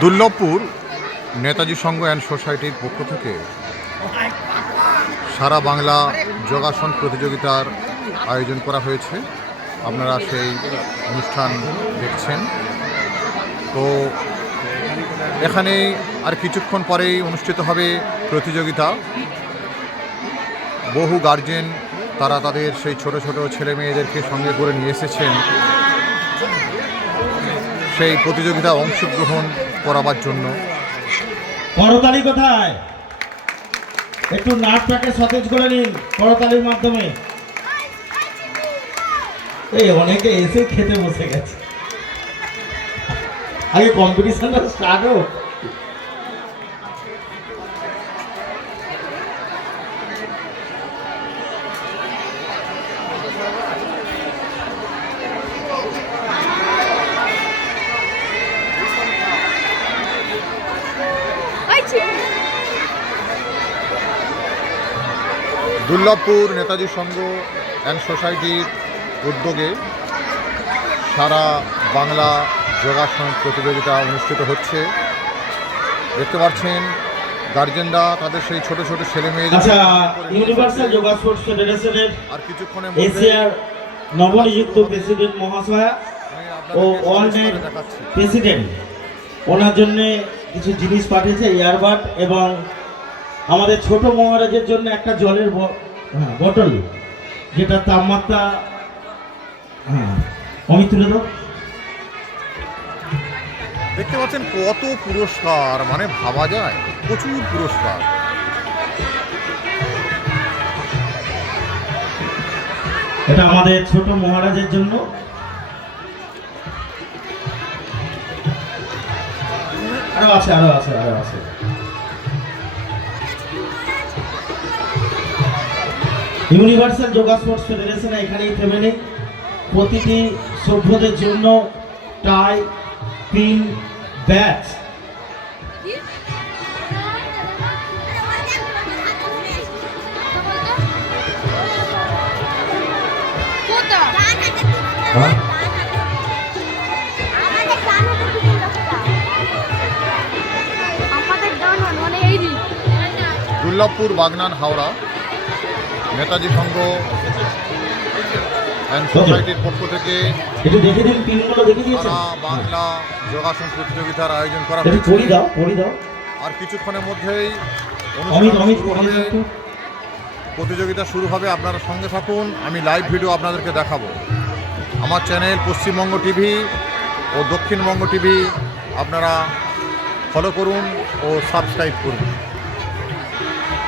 Durlabhpur Netaji Sangha and সোসাইটির পক্ষ থেকে সারা বাংলা যোগাসন প্রতিযোগিতার আয়োজন করা হয়েছে। আপনারা সেই অনুষ্ঠান দেখছেন। তো এখানে আর কিছুক্ষণ পরেই অনুষ্ঠিত হবে প্রতিযোগিতা। বহু গার্জেন তারা তাদের সেই ছোট ছোট ছেলে মেয়েদেরকে সঙ্গে করে নিয়ে এসেছেন সেই প্রতিযোগিতা অংশগ্রহণ করাবার জন্য। করতালি কোথায়? একটু নাচটাকে সতেজ করে নিন করতালির মাধ্যমে। এই অনেকে এসে খেতে বসে গেছে, আগে কম্পিটিশনটা স্টার্ট হোক। দুর্লভপুর নেতাজি সংঘ অ্যান্ড সোসাইটির উদ্যোগে সারা বাংলা যোগাসন প্রতিযোগিতা অনুষ্ঠিত হচ্ছে। দেখতে পাচ্ছেন গার্জেনরা তাদের সেই ছোট ছোট ছেলে মেয়েদের। ইউনিভার্সাল যোগা স্পোর্টস ফেডারেশনের আর কিছুক্ষণের এশিয়ার নবনিযুক্ত প্রেসিডেন্ট মহাশয়া ও ওয়ার্ল্ডের প্রেসিডেন্ট ওনার জন্য কিছু জিনিস পাঠিয়েছে, ইয়ারবাড এবং আমাদের ছোট মহারাজের জন্য একটা জলের বটল, যেটা তাপমাত্রা আমি তুলে দাও। দেখতে পাচ্ছেন কত পুরস্কার, মানে ভাবা যায় প্রচুর পুরস্কার। এটা আমাদের ছোট মহারাজের জন্য। আরো আছে আরো আছে আরো আছে। ইউনিভার্সাল যোগা স্পোর্টস ফেডারেশন এখানেই থেমে নেই। প্রতিটি সভ্যদের জন্য tie, pin, badge, Durlabhpur, Bagnan, Howrah Netaji Sangha and সোসাইটির পক্ষ থেকে সারা বাংলা যোগাসন প্রতিযোগিতার আয়োজন করা হয়েছে। আর কিছুক্ষণের মধ্যেই প্রতিযোগিতা শুরু হবে। আপনারা সঙ্গে থাকুন, আমি লাইভ ভিডিও আপনাদেরকে দেখাবো। আমার চ্যানেল পশ্চিমবঙ্গ টিভি ও দক্ষিণবঙ্গ টিভি আপনারা ফলো করুন ও সাবস্ক্রাইব করুন।